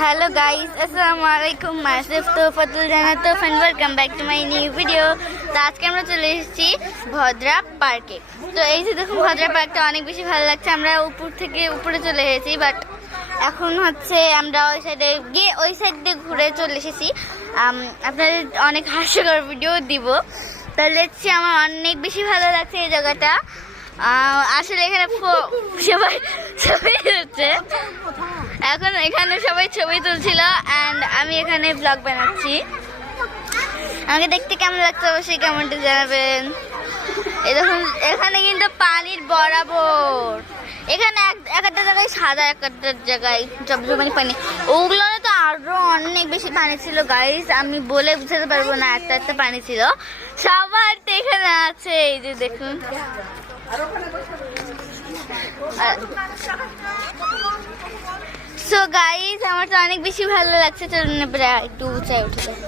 Hello guys আসসালামু আলাইকুম মাসিফ তো ফতুল জানা তো friend welcome back to my new video তো আজকে আমরা চলে এসেছি ভদ্রা পার্কে। তো এই যে দেখুন, ভদ্রা পার্কটা অনেক বেশি ভালো লাগছে। আমরা উপর থেকে উপরে চলে এসেছি বাট এখন হচ্ছে আমরা ওই সাইডে গিয়ে ওই সাইড দিয়ে ঘুরে চলে এসেছি। আপনাদের অনেক হাস্যকর ভিডিও দিব। তাহলে হচ্ছে আমার অনেক বেশি ভালো লাগছে এই জায়গাটা। আসলে এখানে সবাই ছবি তুলছে এখন এখানে সবাই ছবি তুলছিল অ্যান্ড আমি এখানে ব্লগ বানাচ্ছি। আমাকে দেখতে কেমন লাগছে অবশ্যই কেমনটা জানাবেন। এরকম এখানে কিন্তু পানির বরাবর। এখানে এক- এক একটা জায়গায় সাদা, এক একটা জায়গায় জবজমানি পানি। ওগুলো তো আরও অনেক বেশি পানি ছিল গাইস আমি বলে বুঝাতে পারব না, একটা একটা পানি ছিল। সবার তো এখানে আছে, এই যে দেখুন। সো গাইস আমার তো অনেক বেশি ভালো লাগছে। চলুন এবারে একটু উঁচায় উঠে যাই।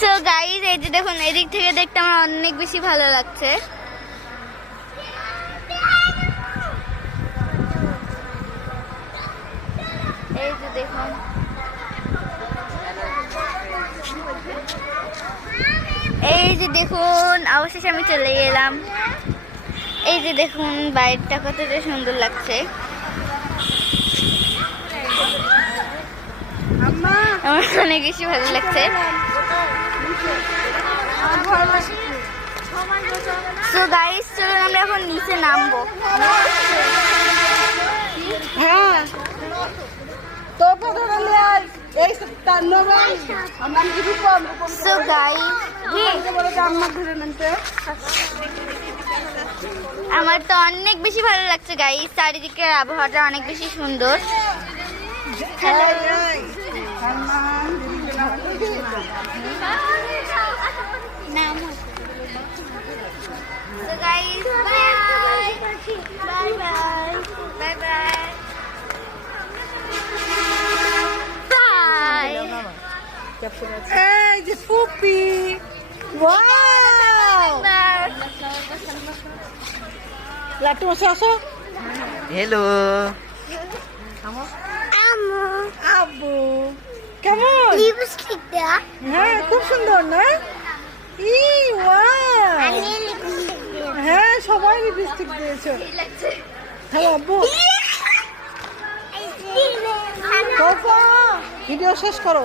সো গাইস এই যে দেখুন, এদিক থেকে দেখতে আমার অনেক বেশি ভালো লাগছে। এই যে দেখুন। এই যে দেখুন, অবশেষে আমি চলে গেলাম। এই যে দেখুন বাইরটা কতটা সুন্দর লাগছে। আমার অনেক বেশি ভালো লাগছে। সো গাইস চলুন আমরা এখন নিচে নামবো। হ্যাঁ। সো গাইস বলে আম্মা ধরে নামতে আমার তো অনেক বেশি ভালো লাগছে গাই চারিদিকের আবহাওয়াটা অনেক বেশি সুন্দর. এই যে ফুপি ওয়াও লাট্টু মশা আসো হ্যালো Amo. আব্বু কেমন. হ্যাঁ খুব সুন্দর না ই ওয়াও হ্যাঁ সবাই লিপস্টিক দিয়েছ হ্যালো আব্বু ভিডিও শেষ করো